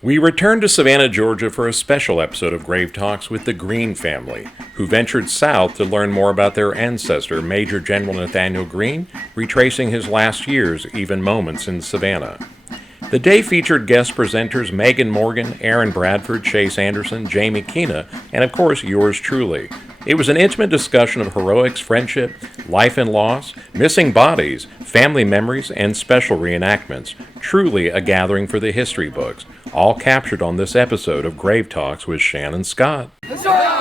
We return to Savannah, Georgia for a special episode of Grave Talks with the Greene family, who ventured south to learn more about their ancestor, Major General Nathanael Greene, retracing his last years, even moments, in Savannah. The day featured guest presenters Megan Morgan, Aaron Bradford, Chase Anderson, Jamie Keena, and of course yours truly. It was an intimate discussion of heroics, friendship, life and loss, missing bodies, family memories, and special reenactments. Truly a gathering for the history books, all captured on this episode of Grave Talks with Shannon Scott. Huzzah!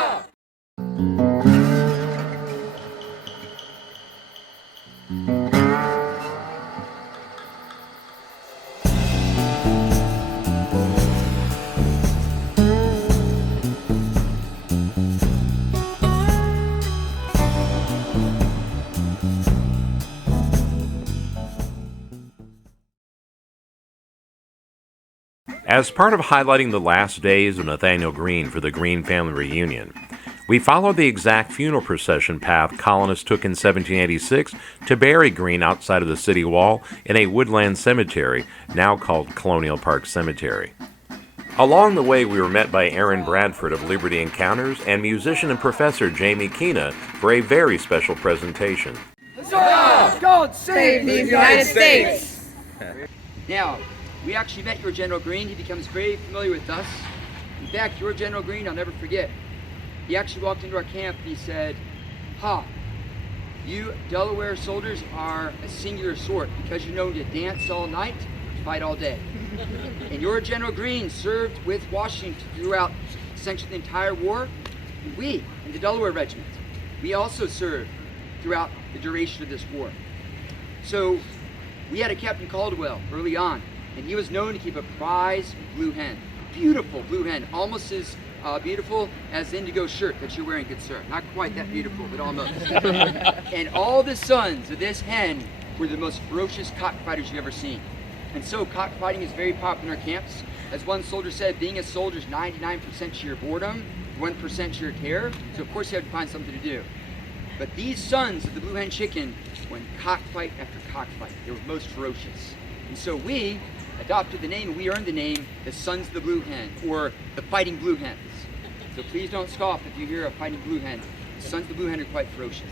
As part of highlighting the last days of Nathanael Greene for the Greene family reunion, we followed the exact funeral procession path colonists took in 1786 to bury Greene outside of the city wall in a woodland cemetery, now called Colonial Park Cemetery. Along the way, we were met by Aaron Bradford of Liberty Encounters and musician and professor Jamie Keena for a very special presentation. God save the United States! Now, we actually met your General Greene. He becomes very familiar with us. In fact, your General Greene, I'll never forget. He actually walked into our camp and he said, you Delaware soldiers are a singular sort because you're known to dance all night, fight all day. And your General Greene served with Washington throughout essentially the entire war. And we, in the Delaware Regiment, we also served throughout the duration of this war. So we had a Captain Caldwell early on, and he was known to keep a prize blue hen. Beautiful blue hen, almost as beautiful as the indigo shirt that you're wearing, good sir. Not quite that beautiful, but almost. And all the sons of this hen were the most ferocious cockfighters you've ever seen. And so cockfighting is very popular in our camps. As one soldier said, being a soldier is 99% sheer boredom, 1% sheer terror, so of course you have to find something to do. But these sons of the blue hen chicken went cockfight after cockfight. They were most ferocious. And so we adopted the name, and we earned the name, the Sons of the Blue Hen, or the Fighting Blue Hens. So please don't scoff if you hear a Fighting Blue Hen. The Sons of the Blue Hen are quite ferocious.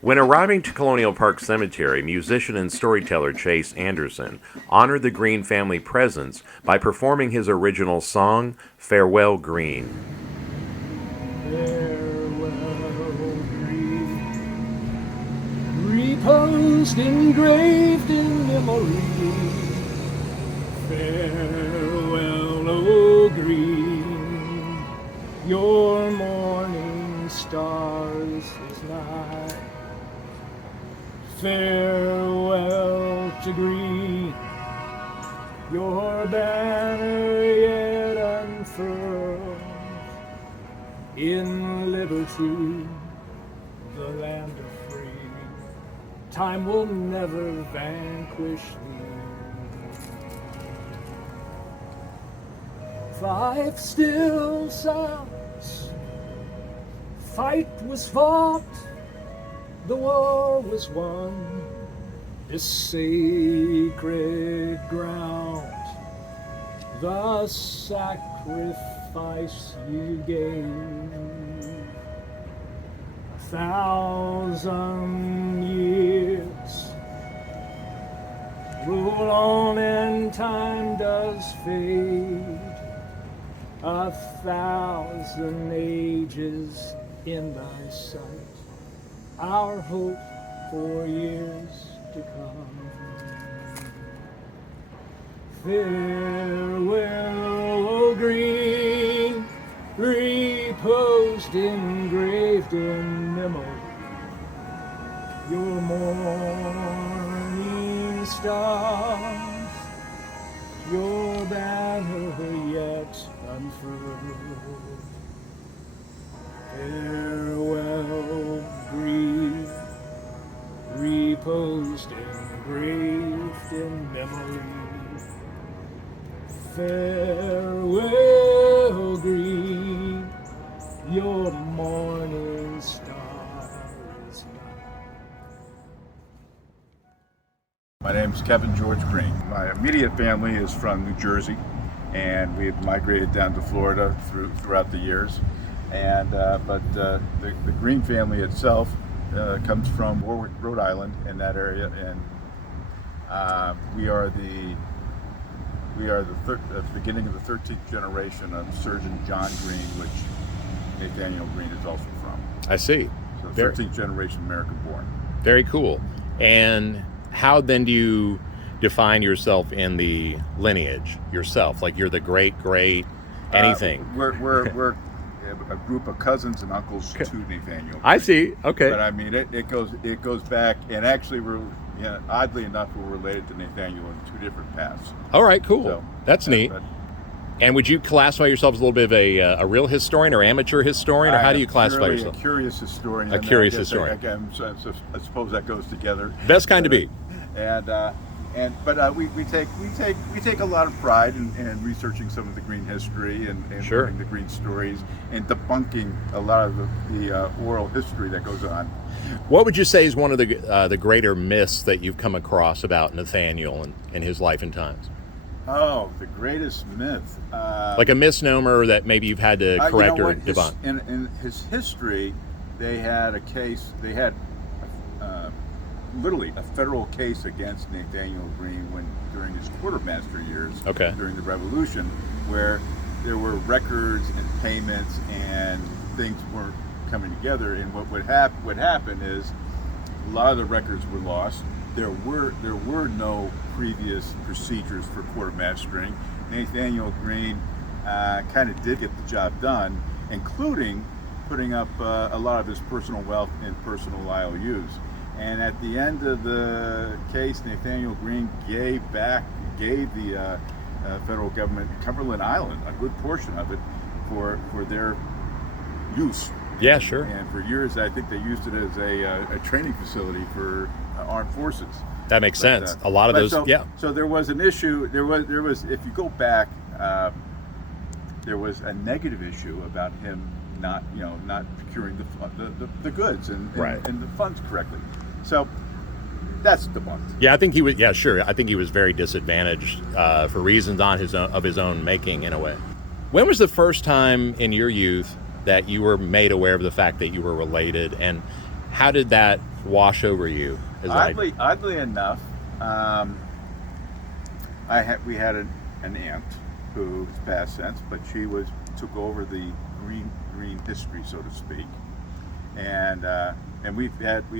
When arriving to Colonial Park Cemetery, musician and storyteller Chase Anderson honored the Greene family presence by performing his original song, Farewell Greene. Farewell Greene, reposed engraved in memory. Farewell, O Greene, your morning stars is night. Farewell to Greene, your banner yet unfurled. In liberty, the land of free, time will never vanquish thee. Life still sounds, fight was fought, the war was won, this sacred ground, the sacrifice you gave. 1,000 years roll on and time does fade, 1,000 ages in thy sight, our hope for years to come. Farewell, O Greene, reposed engraved in memory, your morning stars, your banner yet unfurled. Farewell, grief, reposed engraved in memory. Farewell, grief, your morning star is not. My name is Kevin George Greene. My immediate family is from New Jersey, and we've migrated down to Florida throughout the years. And but the Greene family itself comes from Warwick, Rhode Island, in that area, and we are the beginning of the 13th generation of Surgeon John Greene, which Nathanael Greene is also from. I see. So 13th generation American born. Very cool. And how then do you define yourself in the lineage yourself? Like you're the great anything? We're a group of cousins and uncles to Nathanael. I see. Okay. But I mean, it goes back, and actually oddly enough, we're related to Nathanael in two different paths. All right, cool. So, that's neat. And would you classify yourself as a little bit of a real historian or amateur historian, or how do you classify yourself? A curious historian. A curious historian. I suppose that goes together. Best kind to be. But we take a lot of pride in researching some of the Greene history and Sure. learning the Greene stories and debunking a lot of the oral history that goes on. What would you say is one of the greater myths that you've come across about Nathanael and his life and times? Oh, the greatest myth. Like a misnomer that maybe you've had to correct or debunk. In his history, they had a case. They had literally a federal case against Nathanael Greene during his quartermaster years. Okay. During the Revolution, where there were records and payments and things weren't coming together. And what would happen is a lot of the records were lost. There were no previous procedures for quartermastering. Nathanael Greene kind of did get the job done, including putting up a lot of his personal wealth in personal IOUs. And at the end of the case, Nathanael Greene gave the federal government Cumberland Island, a good portion of it, for their use. Yeah, sure. And for years, I think they used it as a training facility for armed forces. That makes sense. A lot of those, yeah. So there was an issue. There was. If you go back, there was a negative issue about him not procuring the goods and the funds correctly. So that's debunked. Yeah, I think he was. Yeah, sure. I think he was very disadvantaged for reasons of his own making, in a way. When was the first time in your youth that you were made aware of the fact that you were related, and how did that wash over you? Oddly enough, we had an aunt who's passed since, but she took over the Greene history, so to speak, and we've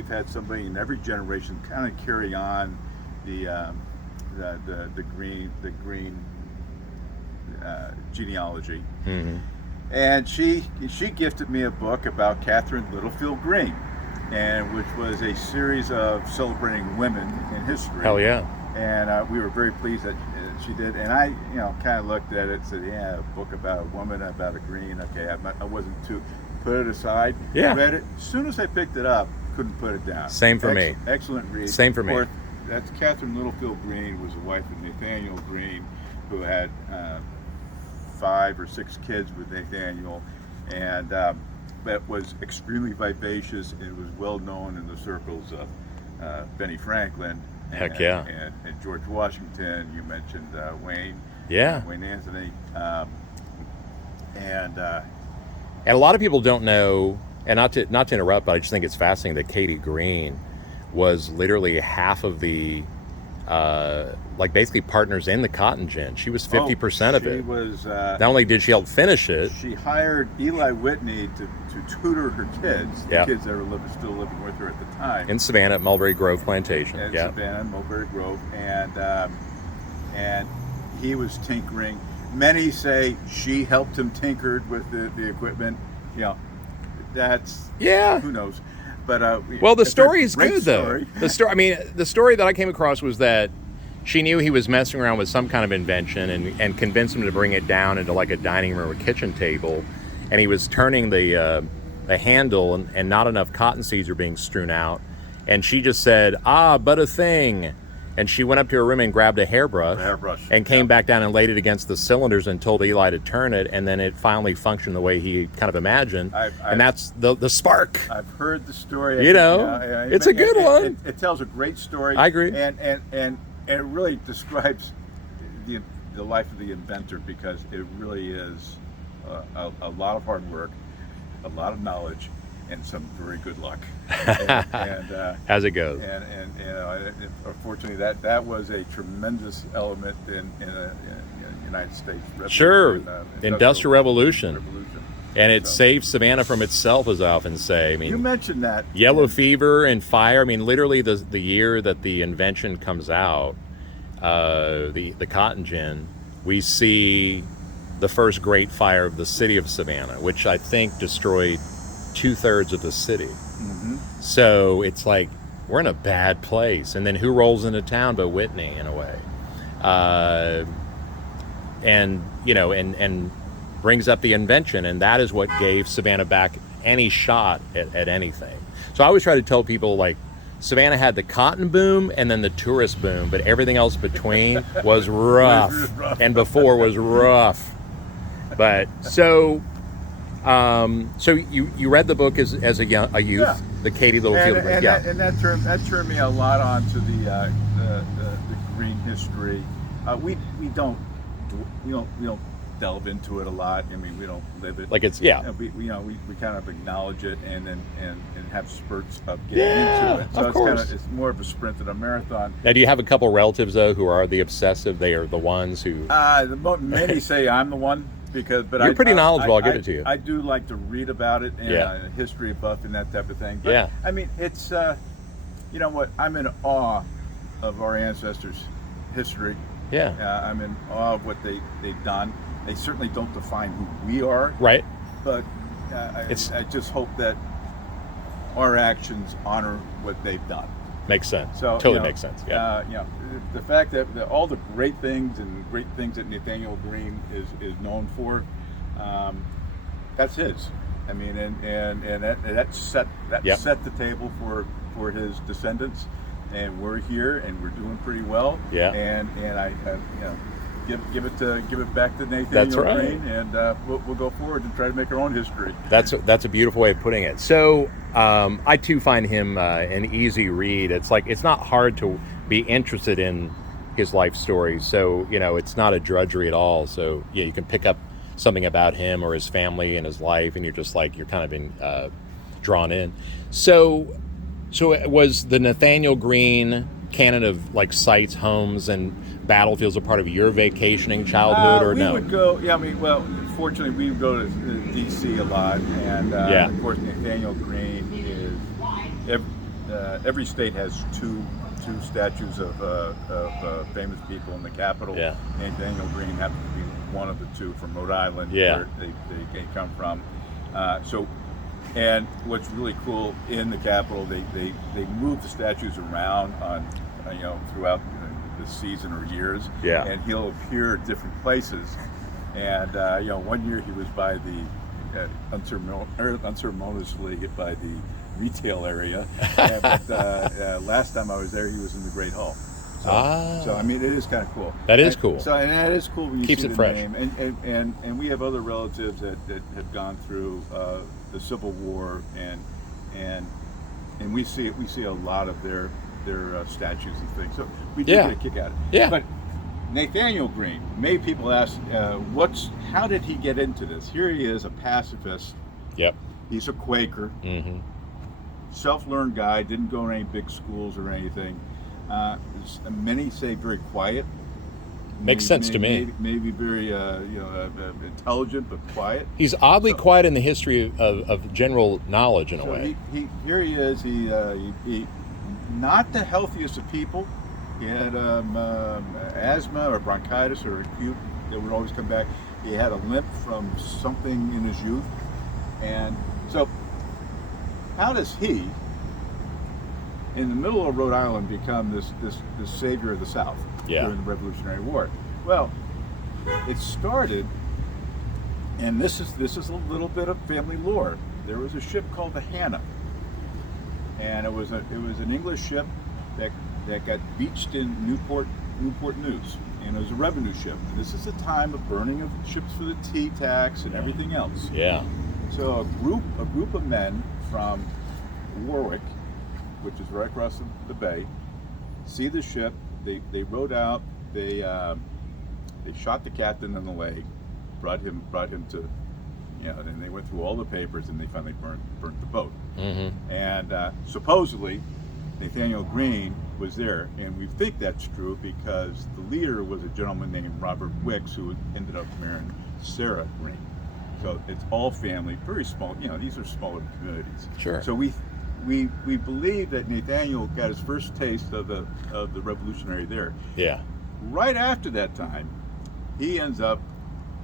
had somebody in every generation kind of carry on the Greene genealogy. Mm-hmm. And she gifted me a book about Catherine Littlefield Greene, and which was a series of celebrating women in history. Hell yeah! And we were very pleased that she did. And I, kind of looked at it and said, "Yeah, a book about a woman, about a Greene. Okay, I wasn't too put it aside. Yeah. Read it. As soon as I picked it up, couldn't put it down. Same for me. Excellent read. Same for me. That's Catherine Littlefield Greene, was the wife of Nathanael Greene, who had 5 or 6 kids with Nathanael, and that was extremely vivacious and was well known in the circles of Benny Franklin. Heck yeah. And George Washington. You mentioned Wayne. Yeah. Wayne Anthony. And a lot of people don't know, and not to interrupt, but I just think it's fascinating that Katie Greene was literally half of the basically partners in the cotton gin. She was 50% of it. She was. Not only did she help finish it, she hired Eli Whitney to tutor her kids, the Yeah. kids that were still living with her at the time. in Savannah at Mulberry Grove Plantation. In Yeah. Savannah, Mulberry Grove, and he was tinkering. Many say she helped him tinker with the equipment. That's who knows. But Well, the it's a story is great good, story. though. The story that I came across was that she knew he was messing around with some kind of invention and convinced him to bring it down into like a dining room or kitchen table. And he was turning the handle and not enough cotton seeds were being strewn out. And she just said, but a thing. And she went up to her room and grabbed a hairbrush and came back down and laid it against the cylinders and told Eli to turn it. And then it finally functioned the way he kind of imagined. And that's the spark. I've heard the story. It's a good one. It tells a great story. I agree. And it really describes the life of the inventor, because it really is a lot of hard work, a lot of knowledge, and some very good luck. As it goes. And unfortunately, that was a tremendous element in the United States. Sure, Industrial Revolution. And it saved Savannah from itself, as I often say. I mean, you mentioned that. Yellow fever and fire. I mean, literally the year that the invention comes out, the cotton gin, we see the first great fire of the city of Savannah, which I think destroyed 2/3 of the city. Mm-hmm. So it's like we're in a bad place. And then who rolls into town but Whitney, in a way, and brings up the invention, and that is what gave Savannah back any shot at anything. So I always try to tell people, like, Savannah had the cotton boom and then the tourist boom, but everything else between was rough, and before was rough. But so you read the book as a youth, the Katie Littlefield. And that turned me a lot on to the Greene history. We don't delve into it a lot. I mean, we don't live it. Like it's we kind of acknowledge it and have spurts of getting into it. So of course. It's more of a sprint than a marathon. Now, do you have a couple relatives though who are the obsessive? They are the ones who. Many say I'm the one. But you're pretty knowledgeable. I'll give it to you. I do like to read about it and history buff and that type of thing. But, I mean, it's you know what? I'm in awe of our ancestors' history. Yeah. I'm in awe of what they've done. They certainly don't define who we are. Right. But I just hope that our actions honor what they've done. Makes sense. So, totally makes sense. Yeah. The fact that all the great things that Nathanael Greene is known for, that's his. I mean, and that set the table for his descendants, and we're here and we're doing pretty well. Yeah. And I give it back to Nathanael Greene, and we'll go forward and try to make our own history. That's a beautiful way of putting it. So I too find him an easy read. It's like it's not hard to be interested in his life story. So it's not a drudgery at all. So you can pick up something about him or his family and his life, and you're just like you're kind of been drawn in. So it was the Nathanael Greene canon of like sites, homes, and battlefields a part of your vacationing childhood, or no? We would go. Fortunately, we would go to D.C. a lot, and of course, Nathanael Greene is. Every state has two statues of famous people in the capital. Yeah. Nathanael Greene happens to be one of the two from Rhode Island, where they come from. And what's really cool in the Capitol, they move the statues around on throughout the season or years. Yeah. And he'll appear at different places. And one year he was by the unceremoniously by the retail area. But last time I was there, he was in the Great Hall. So I mean, it is kind of cool. That is cool. So and that is cool when you keeps see it the fresh. name. And we have other relatives that have gone through the Civil War, and we see a lot of their statues and things. So we do get a kick out of it. Yeah. But Nathanael Greene, many people ask, how did he get into this? Here he is, a pacifist. Yep. He's a Quaker. Mm-hmm. Self-learned guy, didn't go to any big schools or anything. Many say very quiet. Makes sense to me. Maybe very intelligent but quiet. He's oddly quiet in the history of general knowledge in a way. Here he is. He not the healthiest of people. He had asthma or bronchitis or acute that would always come back. He had a limp from something in his youth, and so how does he, in the middle of Rhode Island, become this savior of the South? during the Revolutionary War. Well, it started, and this is a little bit of family lore. There was a ship called the Hannah, and it was an English ship that got beached in Newport News, and it was a revenue ship. And this is a time of burning of ships for the tea tax and everything else. Yeah. So a group of men from Warwick, which is right across the bay, see the ship. They rowed out. They shot the captain in the leg, brought him to, and they went through all the papers, and they finally burnt the boat. Mm-hmm. And supposedly Nathanael Greene was there, and we think that's true because the leader was a gentleman named Robert Wicks, who ended up marrying Sarah Greene. So it's all family, very small. These are smaller communities. Sure. So we believe that Nathaniel got his first taste of the Revolutionary there. Yeah. Right after that time, he ends up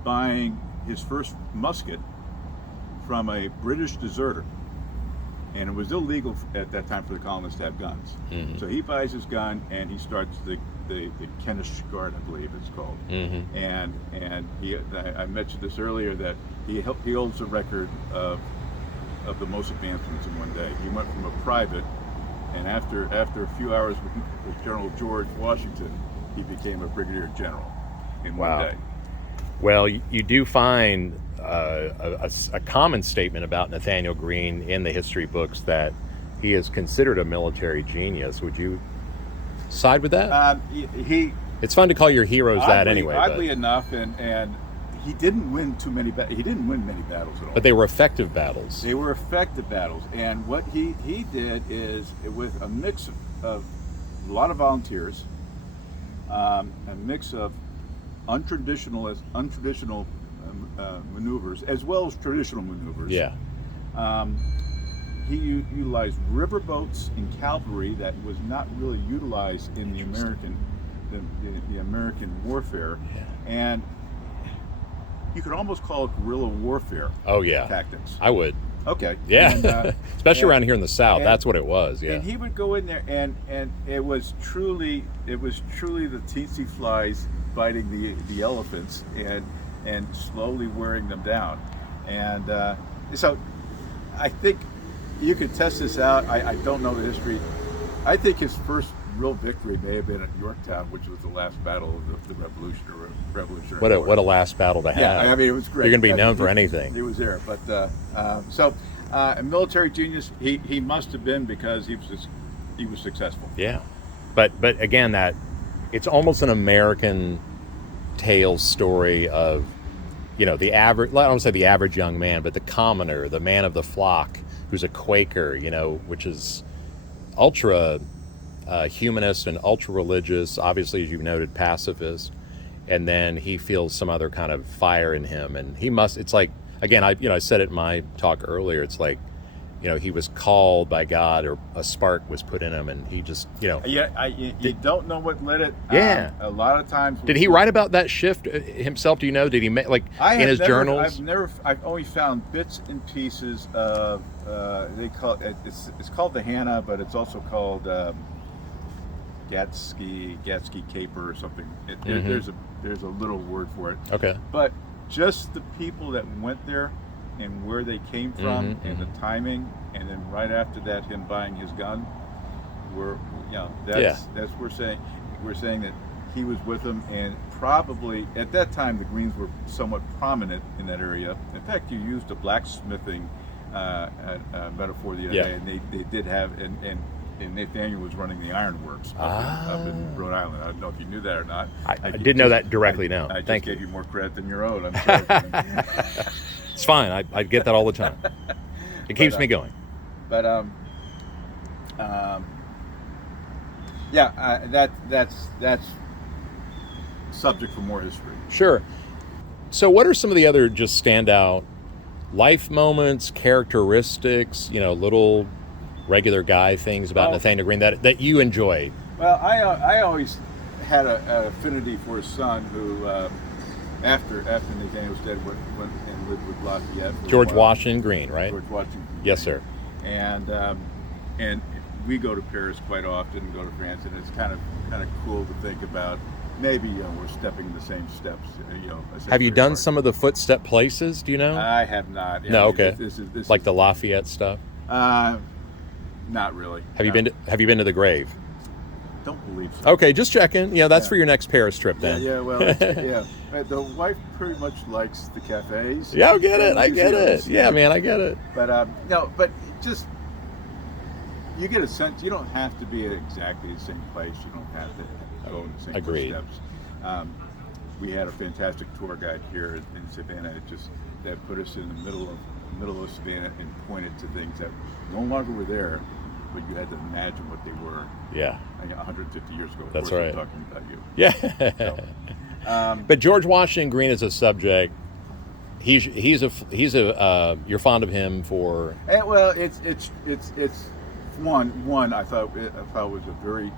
buying his first musket from a British deserter, and it was illegal at that time for the colonists to have guns. Mm-hmm. So he buys his gun and he starts the Kentish Guard, I believe it's called. Mm-hmm. And I mentioned this earlier that he holds the record of the most advancements in one day. He went from a private, and after a few hours with General George Washington, he became a brigadier general in one day. Well, you do find a common statement about Nathanael Greene in the history books that he is considered a military genius. Would you side with that? It's fun to call your heroes that anyway. Oddly enough, and he didn't win many battles at all. But they were effective battles. They were effective battles, and what he did is, with a mix of a lot of volunteers, a mix of untraditional maneuvers as well as traditional maneuvers. Yeah. He utilized riverboats and cavalry that was not really utilized in the American warfare, and you could almost call it guerrilla warfare. Oh yeah. Tactics. I would. Okay. Yeah. And, especially around here in the South. That's what it was. Yeah. And he would go in there, and it was truly the tsetse flies biting the elephants and slowly wearing them down. And so I think you could test this out. I don't know the history. I think his first real victory may have been at Yorktown, which was the last battle of the Revolutionary War. What a last battle to have. Yeah, I mean, it was great. You're going to be known for anything. He was there. But a military genius, he must have been, because he was successful. Yeah. But again, that it's almost an American tale story of, the average, I don't want to say the average young man, but the commoner, the man of the flock, who's a Quaker, which is ultra humanist and ultra religious, obviously, as you've noted, pacifist, and then he feels some other kind of fire in him, and it's like, again, I said it in my talk earlier, it's like, he was called by God, or a spark was put in him, and he just, you don't know what lit it. Yeah. A lot of times. Did he write about that shift himself? Do you know? Did he in his journals? I've only found bits and pieces of. They call it's called the Hannah, but it's also called Gatsky Caper or something. There's a little word for it. Okay. But just the people that went there and where they came from, and the timing, and then right after that, him buying his gun, we're saying that he was with them, and probably at that time the Greenes were somewhat prominent in that area. In fact, you used a blacksmithing metaphor the other day, and they did have, and Nathaniel was running the ironworks up in Rhode Island. I don't know if you knew that or not. I did know that directly now. I just Thank gave you. you more credit than your own. I'm sorry. It's fine. I get that all the time. It keeps me going. But that's subject for more history. Sure. So what are some of the other just standout life moments, characteristics, little regular guy things about Nathanael Greene that you enjoy? Well, I always had an affinity for his son, who after Nathanael was dead, went and lived with Lafayette. George Washington Greene, right? George Washington Greene. Yes, sir. And we go to Paris quite often, go to France, and it's kind of cool to think about maybe we're stepping the same steps. Have you done apart. some of the footstep places? Do you know? I have not. No, okay. This Like the Lafayette stuff. Not really. Have you been to the grave? Don't believe so. Okay, just checking. Yeah, that's for your next Paris trip then. Yeah. Well, the wife pretty much likes the cafes. Yeah, I get it. I get it. Yeah, man, I get it. But no, but just you get a sense. You don't have to be at exactly the same place. You don't have to go in the same Agreed. footsteps. We had a fantastic tour guide here in Savannah. That put us in the middle of Savannah and pointed to things that no longer were there, but you had to imagine what they were. Yeah. 150 years ago. That's of course, right. I'm talking about you. Yeah. But George Washington Greene is a subject. He's you're fond of him for. Well, it's one. I thought it was a very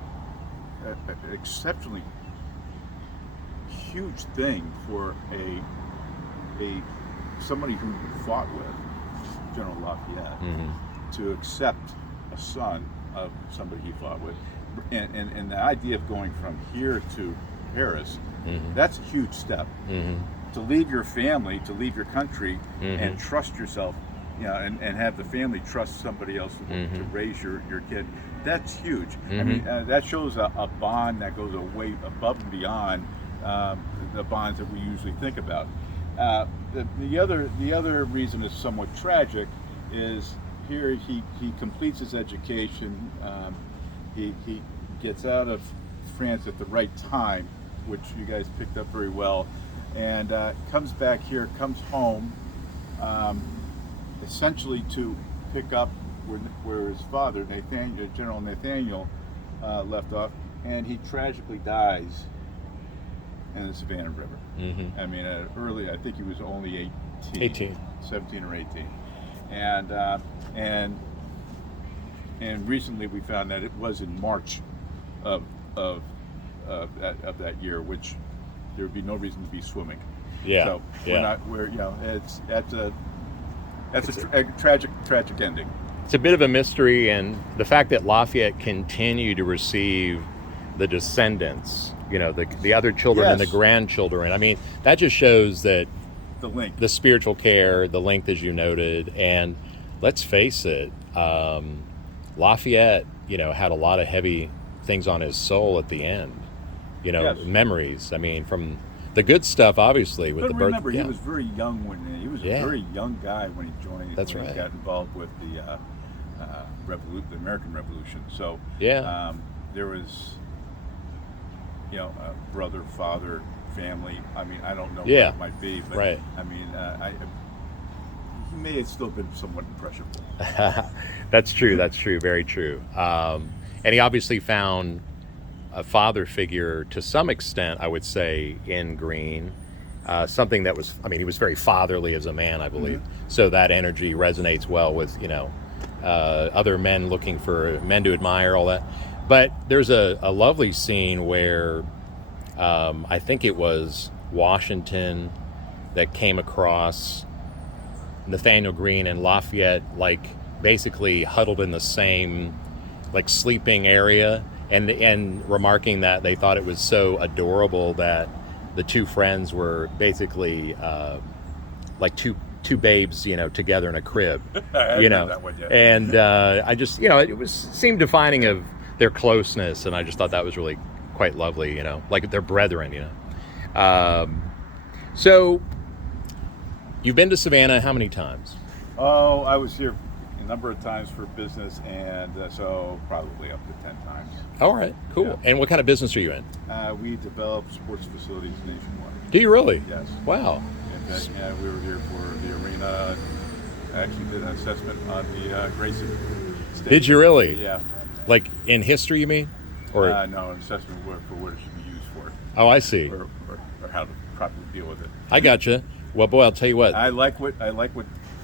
exceptionally huge thing for a somebody who fought with General Lafayette to accept a son of somebody he fought with, and the idea of going from here to Paris, that's a huge step. To leave your family, to leave your country, and trust yourself, and have the family trust somebody else to raise your kid. That's huge. I mean, that shows a bond that goes way above and beyond the bonds that we usually think about. The other reason is somewhat tragic. Is here he completes his education. He gets out of France at the right time, which you guys picked up very well, and comes back here, comes home, essentially to pick up where his father, General Nathanael, left off, and he tragically dies in the Savannah River. I mean, I think he was only 17 or 18. And recently we found that it was in March of that year, which there would be no reason to be swimming. Yeah. So that's a tragic ending. It's a bit of a mystery, and the fact that Lafayette continued to receive the descendants, the other children and the grandchildren. I mean, that just shows that the link, the spiritual care, the length, as you noted, and let's face it, Lafayette, had a lot of heavy things on his soul at the end. Memories. I mean, from the good stuff, obviously, with but the birth. Remember, he was very young he was a very young guy when he joined. That's when right. He got involved with the the American Revolution. So there was, a brother, father, family. I mean, I don't know what it might be, but I mean, he may have still been somewhat impressionable. That's true. That's true. Very true. And he obviously found a father figure to some extent, I would say, in Greene. Something that was, he was very fatherly as a man, I believe. So that energy resonates well with, other men looking for men to admire, all that. But there's a lovely scene where I think it was Washington that came across Nathanael Greene and Lafayette, basically huddled in the same, sleeping area, and remarking that they thought it was so adorable that the two friends were basically two babes, together in a crib, That one, yeah. And I just, it seemed defining of their closeness, and I just thought that was really quite lovely, like they're brethren, So you've been to Savannah how many times? Oh, I was here a number of times for business, and so probably up to 10 times. All right, cool. Yeah. And what kind of business are you in? We develop sports facilities nationwide. Do you really? Yes. Wow. And we were here for the arena. Actually did an assessment on the Grayson Stadium. Did you really? Yeah. Like in history, you mean? Or no, an assessment for what it should be used for. Oh, I see. Or how to properly deal with it. I gotcha. Well, boy, I'll tell you what. I like what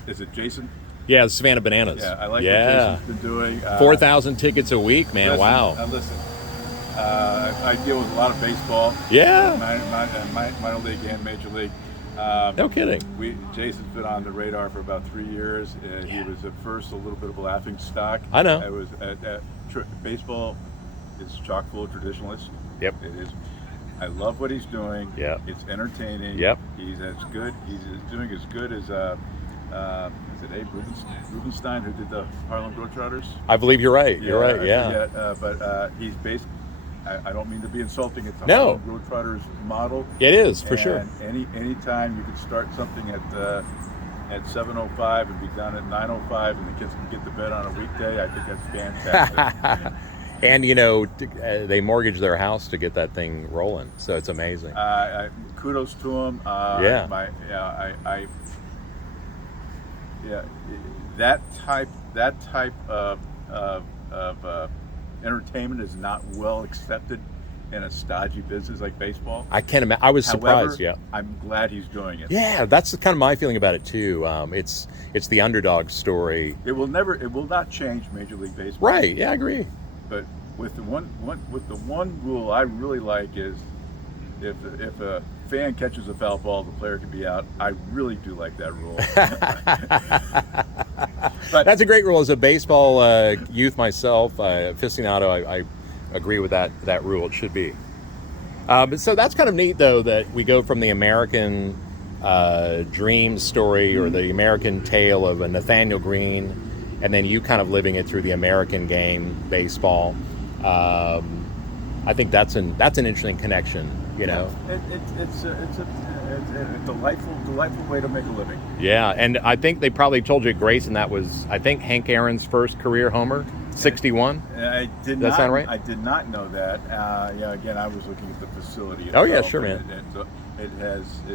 is it, Jason? Yeah, the Savannah Bananas. Yeah, I like what Jason's been doing. 4,000 tickets a week, man. Wow. Listen, I deal with a lot of baseball. Yeah. Minor league and major league. No kidding. Jason's been on the radar for about 3 years. He was at first a little bit of a laughing stock. I know. It was baseball is chock full of traditionalists. Yep. It is. I love what he's doing. Yep. It's entertaining. Yep. He's doing as good as is it Abe Rubenstein who did the Harlem Globetrotters? I believe you're right. You're right. Yeah. But he's based. I don't mean to be insulting. It's a No. Harlem Globetrotters model. It is for sure. Any time you can start something at 7:05 and be done at 9:05, and the kids can get to bed on a weekday, I think that's fantastic. And they mortgaged their house to get that thing rolling, so it's amazing. Kudos to him. That type of entertainment is not well accepted in a stodgy business like baseball. I can't imagine. I was surprised. However, I'm glad he's doing it. Yeah, that's kind of my feeling about it too. It's the underdog story. It will not change Major League Baseball. Right. Yeah, I agree. But with the one rule I really like is if a fan catches a foul ball, the player can be out. I really do like that rule. But that's a great rule. As a baseball youth myself, aficionado, I agree with that rule. It should be. But so that's kind of neat, though, that we go from the American dream story or the American tale of a Nathanael Greene, and then you kind of living it through the American game, baseball. I think that's an interesting connection. It's a delightful way to make a living. Yeah, and I think they probably told you at Grayson that was, I think, Hank Aaron's first career homer, 61. I did Does that sound right? I did not know that. Again, I was looking at the facility. Oh yeah, sure, man. It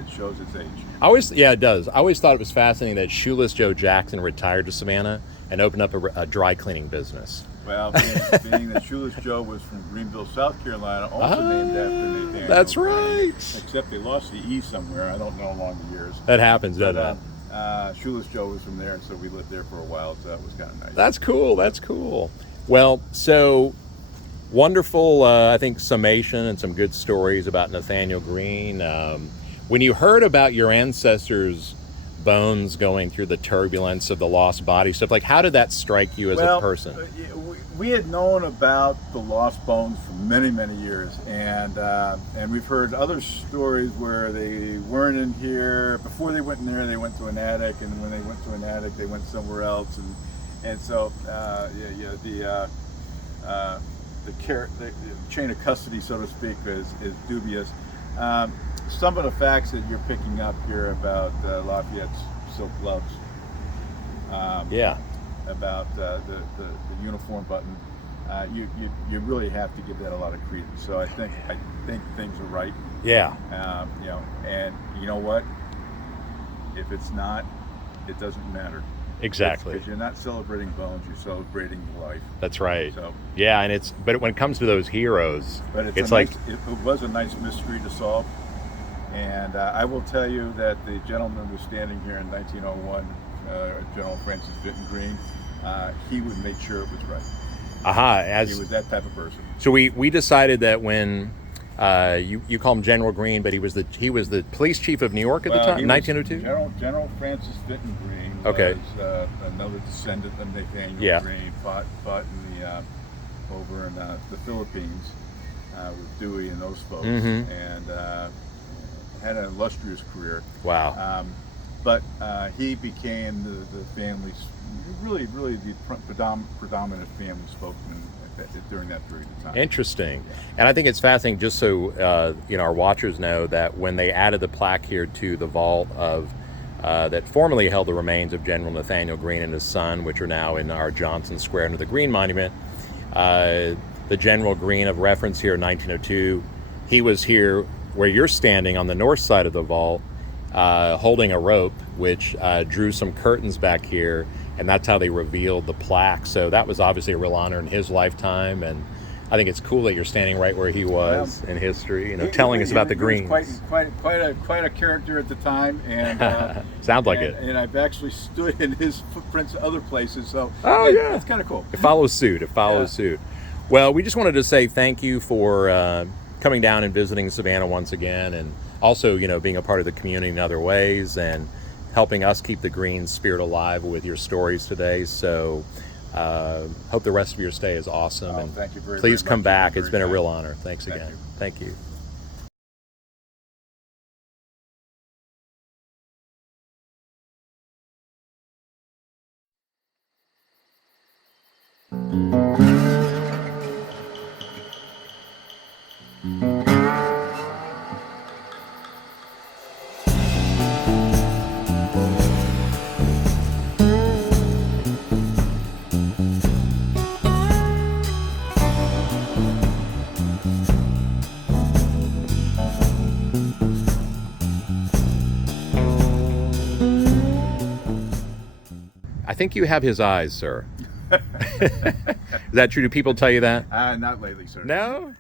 shows its age. It does. I always thought it was fascinating that Shoeless Joe Jackson retired to Savannah and opened up a dry cleaning business. Well, being that Shoeless Joe was from Greenville, South Carolina, also named after Nathanael. That's Greene, right. Except they lost the E somewhere. I don't know along the years. That happens, doesn't it? Shoeless Joe was from there, and so we lived there for a while, so that was kind of nice. That's cool. Well, so wonderful, I think, summation and some good stories about Nathanael Greene. When you heard about your ancestors' bones going through the turbulence of the lost body stuff, like how did that strike you as a person? We had known about the lost bones for many, many years, and we've heard other stories where they weren't in here. Before they went in there, they went to an attic, and when they went to an attic, they went somewhere else, and so the chain of custody, so to speak, is dubious. Some of the facts that you're picking up here about Lafayette's silk gloves. About the uniform button, you really have to give that a lot of credence. So I think things are right. Yeah. And you know what? If it's not, it doesn't matter. Exactly. Because you're not celebrating bones, you're celebrating life. That's right. So yeah, but when it comes to those heroes, it was a nice mystery to solve. And I will tell you that the gentleman was standing here in 1901. General Francis Vinton Greene, he would make sure it was right. He was that type of person. So we decided that when you call him General Greene, but he was the police chief of New York at the time, 1902. General Francis Vinton Greene was another descendant of Nathanael Greene. Fought in over in the Philippines with Dewey and those folks, and had an illustrious career. Wow. But he became the family's really the predominant family spokesman during that period of time. Interesting. And I think it's fascinating, just so our watchers know, that when they added the plaque here to the vault of that formerly held the remains of General Nathanael Greene and his son, which are now in our Johnson Square under the Greene Monument, the General Greene of reference here in 1902, he was here where you're standing on the north side of the vault, holding a rope, which drew some curtains back here, and that's how they revealed the plaque. So that was obviously a real honor in his lifetime, and I think it's cool that you're standing right where he was in history, telling us about the Greenes. Quite a character at the time, and sounds like it. And I've actually stood in his footprints other places, so it's kind of cool. It follows suit. Well, we just wanted to say thank you for coming down and visiting Savannah once again, and also, being a part of the community in other ways and helping us keep the Greene spirit alive with your stories today. So hope the rest of your stay is awesome. Thank you very much. Please come back. It's been a real honor. Thanks again. Thank you. think you have his eyes, sir. Is that true? Do people tell you that? Not lately, sir. No?